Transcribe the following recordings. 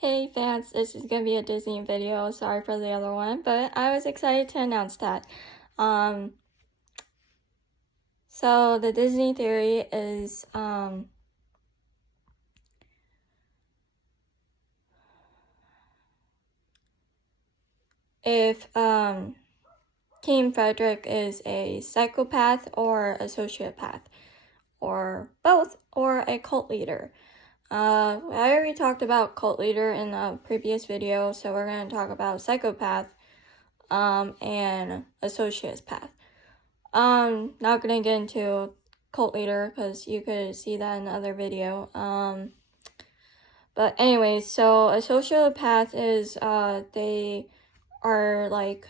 Hey fans, this is gonna be a Disney video. Sorry for the other one, but I was excited to announce that. Um, so the Disney theory is if King Fredrick is a psychopath or a sociopath, or both, or a cult leader. I already talked about cult leader in a previous video, so we're gonna talk about psychopath and a sociopath. Not gonna get into cult leader because you could see that in the other video. But anyways, so a sociopath is they are like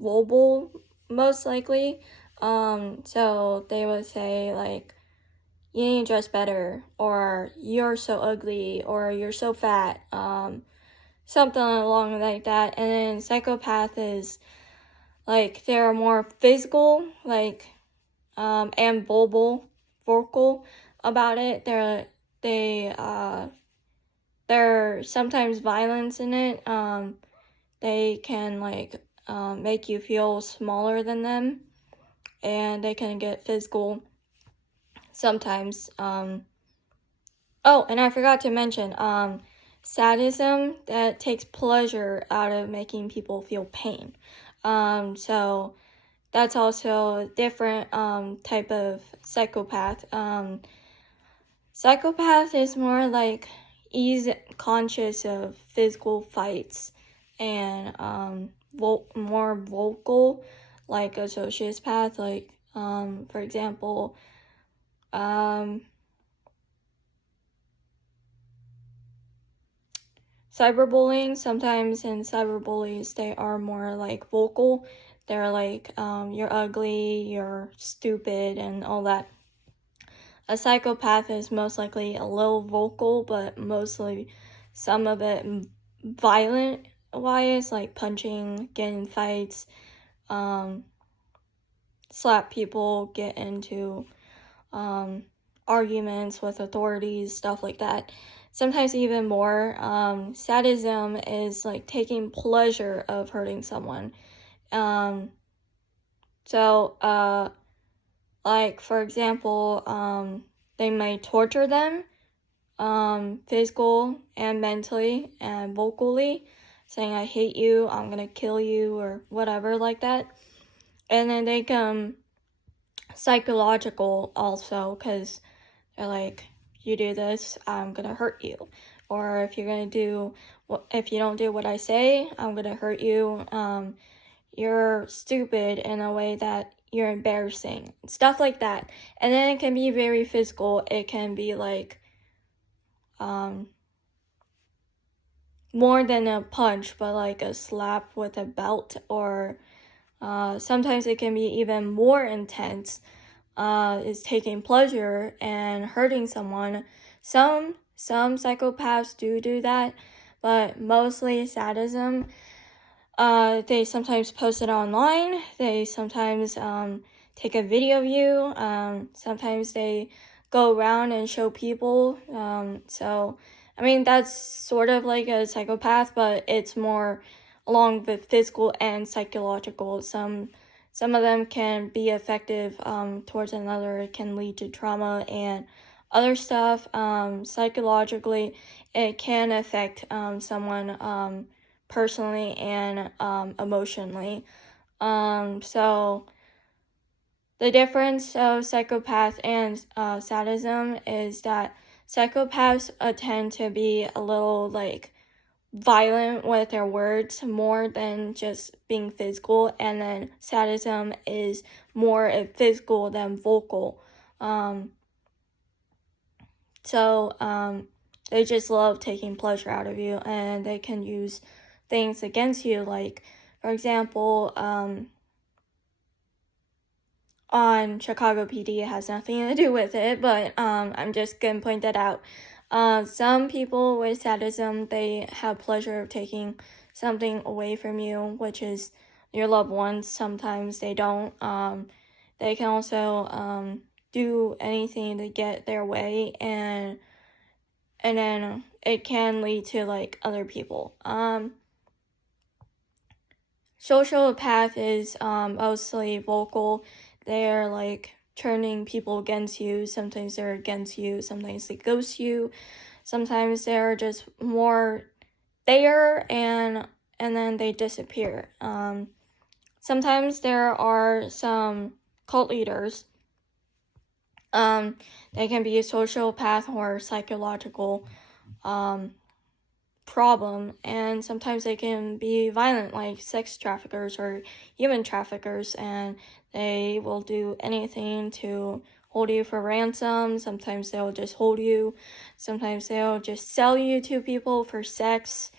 verbal most likely. So they would say like, you need to dress better, or you're so ugly, or you're so fat, something along like that. And then psychopath is like they're more physical, like and vocal about it. There's sometimes violence in it. They can like make you feel smaller than them, and they can get physical sometimes. Oh, and I forgot to mention sadism, that takes pleasure out of making people feel pain. So that's also a different type of psychopath. Psychopath is more like conscious of physical fights and more vocal, like a sociopath. Like for example, cyberbullying. Sometimes in cyberbullies, they are more like vocal. They're like, you're ugly, you're stupid, and all that. A psychopath is most likely a little vocal, but mostly some of it violent wise, like punching, getting in fights, slap people, get into arguments with authorities, stuff like that. Sometimes even more. Sadism is like taking pleasure of hurting someone. Like for example, they might torture them, physical and mentally and vocally, saying I hate you, I'm gonna kill you, or whatever like that. And then they come psychological also, because they're like, you do this, I'm gonna hurt you, or if you don't do what I say, I'm gonna hurt you. You're stupid in a way that you're embarrassing, stuff like that. And then it can be very physical. It can be like more than a punch, but like a slap with a belt, or sometimes it can be even more intense, is taking pleasure and hurting someone. Some psychopaths do that, but mostly sadism. They sometimes post it online. They sometimes take a video of you. Sometimes they go around and show people. So, I mean, that's sort of like a psychopath, but it's more along with physical and psychological. Some of them can be effective towards another. It can lead to trauma and other stuff. Psychologically, it can affect someone personally and emotionally. So the difference of psychopath and sadism is that psychopaths tend to be a little like violent with their words more than just being physical, and then sadism is more physical than vocal. They just love taking pleasure out of you, and they can use things against you, like for example, on Chicago PD, it has nothing to do with it, but I'm just gonna point that out. Some people with sadism, they have pleasure of taking something away from you, which is your loved ones. Sometimes they don't. They can also, do anything to get their way, and, and then it can lead to like other people. Sociopath is mostly vocal. They're like turning people against you. Sometimes they're against you, sometimes they ghost you, sometimes they're just more there and then they disappear. Sometimes there are some cult leaders. They can be a sociopath or psychological problem, and sometimes they can be violent, like sex traffickers or human traffickers, and they will do anything to hold you for ransom. Sometimes they'll just hold you. Sometimes they'll just sell you to people for sex.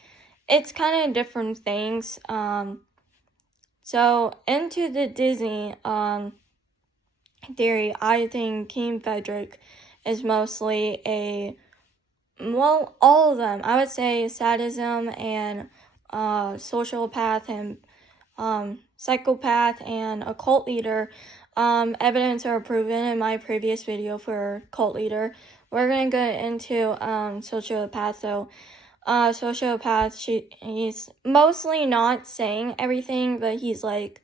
It's kind of different things. So into the Disney theory, I think King Fredrick is mostly all of them. I would say sadism and sociopath and psychopath and a cult leader. Evidence are proven in my previous video for cult leader. We're gonna go into sociopath though. Sociopath, he's mostly not saying everything, but he's like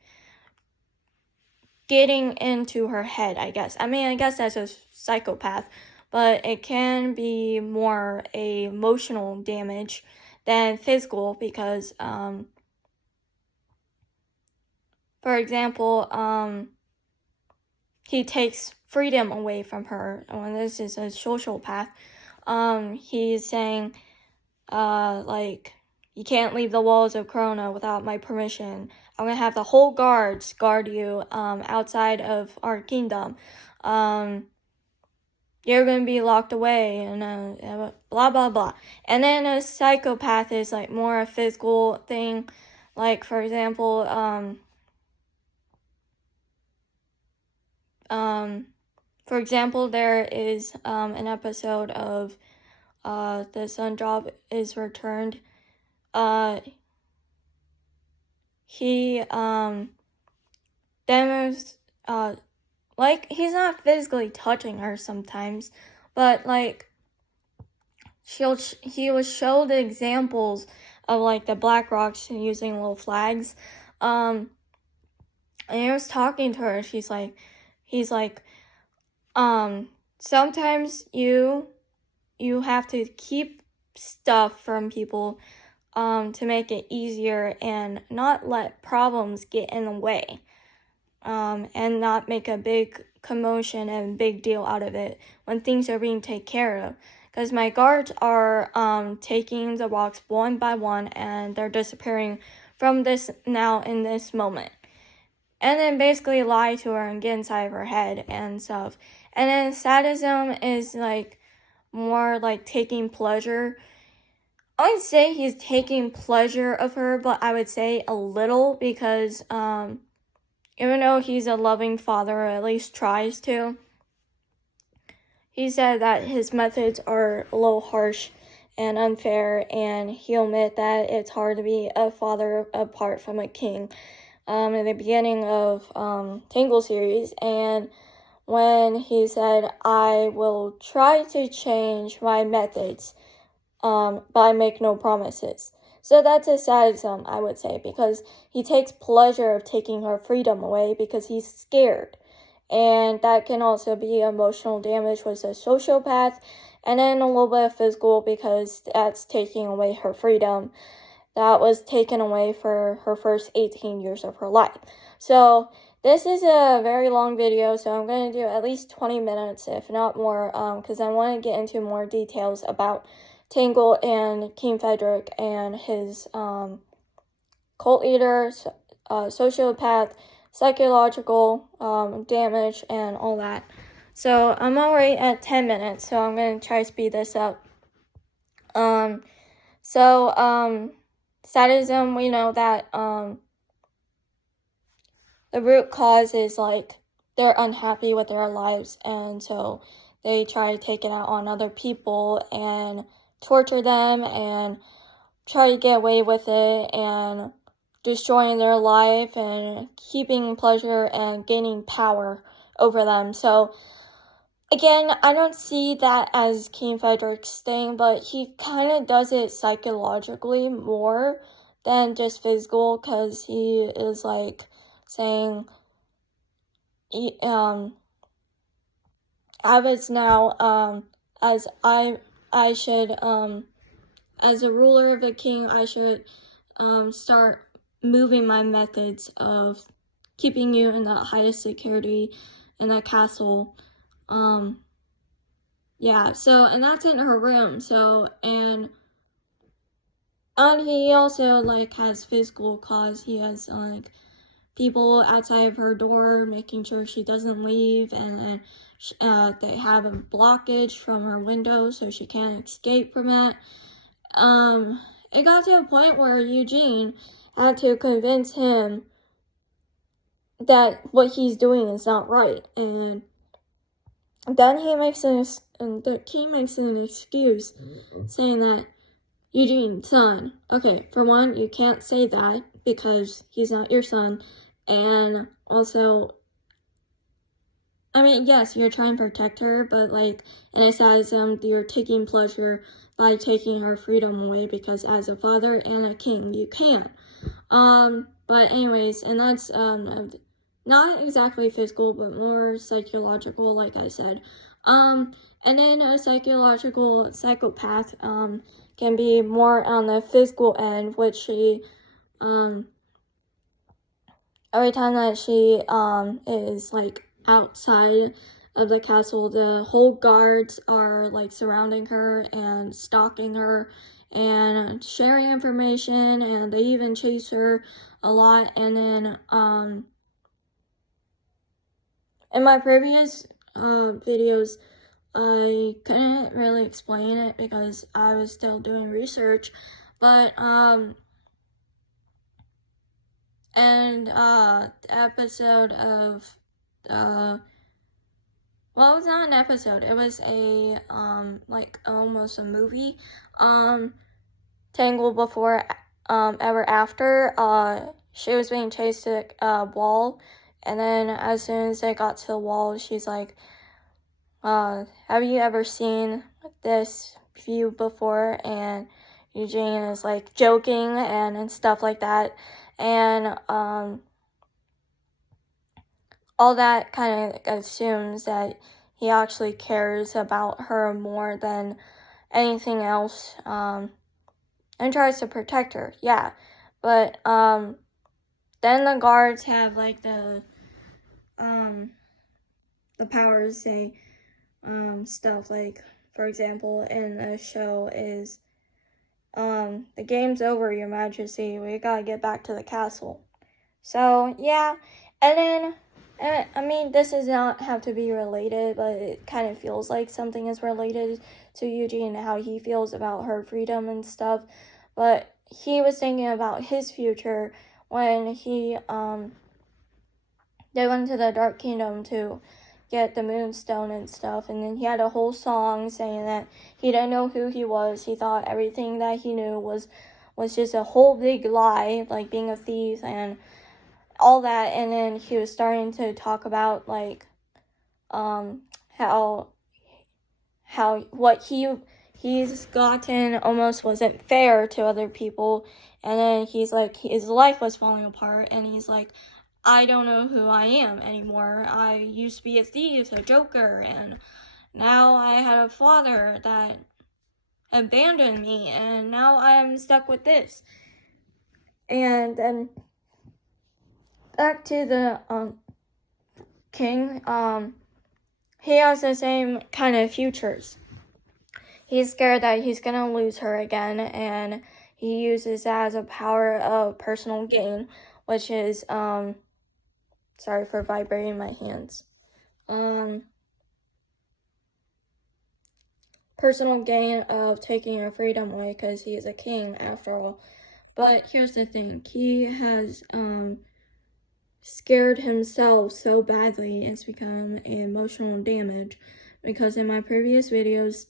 getting into her head, I guess. I mean, I guess that's a psychopath, but it can be more emotional damage than physical because, for example, he takes freedom away from her. When this is a sociopath, he's saying, like, you can't leave the walls of Corona without my permission. I'm gonna have the whole guards guard you outside of our kingdom. You're gonna be locked away and blah blah blah. And then a psychopath is like more a physical thing. Like for example, there is an episode of The Sun Job is Returned. He demos like he's not physically touching her sometimes, but like he will show the examples of like the Black Rocks using little flags, and he was talking to her. He's like, sometimes you have to keep stuff from people to make it easier and not let problems get in the way, and not make a big commotion and big deal out of it when things are being taken care of. Because my guards are taking the rocks one by one and they're disappearing from this now in this moment. And then basically lie to her and get inside of her head and stuff. And then sadism is like more like taking pleasure. I would say he's taking pleasure of her, but I would say a little because even though he's a loving father, or at least tries to, he said that his methods are a little harsh and unfair, and he'll admit that it's hard to be a father apart from a king in the beginning of Tangle series. And when he said, I will try to change my methods, but I make no promises. So that's a sadism, I would say, because he takes pleasure of taking her freedom away because he's scared. And that can also be emotional damage with a sociopath, and then a little bit of physical because that's taking away her freedom that was taken away for her first 18 years of her life. So this is a very long video, so I'm going to do at least 20 minutes, if not more, because I want to get into more details about Tangle and King Fredrick and his cult leader, sociopath, psychological damage, and all that. So I'm already at 10 minutes, so I'm going to try to speed this up. Sadism, we know that the root cause is like they're unhappy with their lives, and so they try to take it out on other people and torture them and try to get away with it and destroying their life and keeping pleasure and gaining power over them. So again, I don't see that as King Fredrick's thing, but he kind of does it psychologically more than just physical, because he is like saying, I was now, as I should, as a ruler of a king, I should, start moving my methods of keeping you in the highest security in that castle. Yeah, so, and that's in her room, so, and he also, like, has physical cause. He has, like, people outside of her door making sure she doesn't leave, and they have a blockage from her window so she can't escape from it. It got to a point where Eugene had to convince him that what he's doing is not right, and then the king makes an excuse saying that, Eugene, son, okay, for one, you can't say that because he's not your son, and also, I mean, yes, you're trying to protect her, but, like, in a sadism, you're taking pleasure by taking her freedom away, because as a father and a king, you can. But anyways, and that's, not exactly physical, but more psychological, like I said. And then a psychological psychopath, can be more on the physical end, which she, every time that she, is, like, outside of the castle, the whole guards are, like, surrounding her and stalking her and sharing information, and they even chase her a lot. And then, in my previous, videos, I couldn't really explain it because I was still doing research, but, and, the episode of, well, it was not an episode, it was a, like, almost a movie, Tangled Before, Ever After. She was being chased to a wall, and then as soon as they got to the wall, she's like, have you ever seen this view before? And Eugene is, like, joking and stuff like that, and, all that kind of assumes that he actually cares about her more than anything else, and tries to protect her, yeah. But, then the guards have, like, the powers say, stuff like, for example, in the show is, the game's over, Your Majesty, we gotta get back to the castle. So, yeah, and then, I mean, this does not have to be related, but it kind of feels like something is related to Eugene and how he feels about her freedom and stuff, but he was thinking about his future when he, they went to the Dark Kingdom to get the Moonstone and stuff, and then he had a whole song saying that he didn't know who he was. He thought everything that he knew was just a whole big lie, like being a thief and all that. And then he was starting to talk about, like, how what he's gotten almost wasn't fair to other people, and then he's like, his life was falling apart, and he's like, I don't know who I am anymore. I used to be a thief, a joker, and now I had a father that abandoned me, and now I'm stuck with this. And then back to the king, he has the same kind of futures. He's scared that he's gonna lose her again, and he uses that as a power of personal gain, which is, sorry for vibrating my hands. Personal gain of taking her freedom away, because he is a king after all. But here's the thing, he has, scared himself so badly it's become emotional damage, because in my previous videos,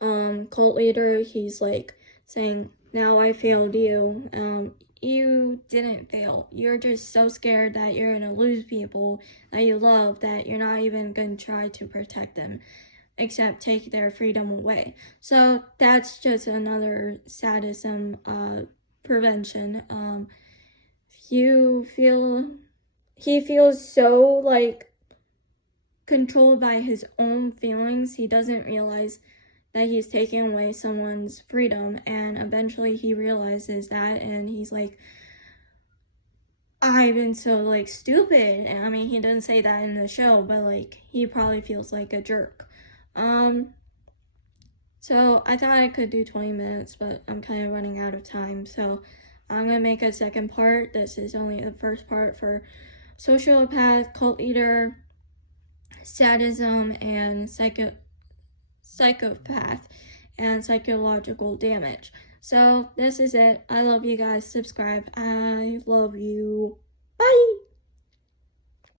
cult leader, he's like saying, now I failed you. You didn't fail. You're just so scared that you're gonna lose people that you love that you're not even gonna try to protect them, except take their freedom away. So that's just another sadism prevention. He feels so like controlled by his own feelings. He doesn't realize that he's taking away someone's freedom, and eventually he realizes that, and he's like, I've been so like stupid. And I mean, he doesn't say that in the show, but like he probably feels like a jerk. So I thought I could do 20 minutes, but I'm kind of running out of time, so I'm gonna make a second part. This is only the first part for sociopath, cult leader, sadism, and psychopath, and psychological damage. So this is it. I love you guys. Subscribe. I love you. Bye.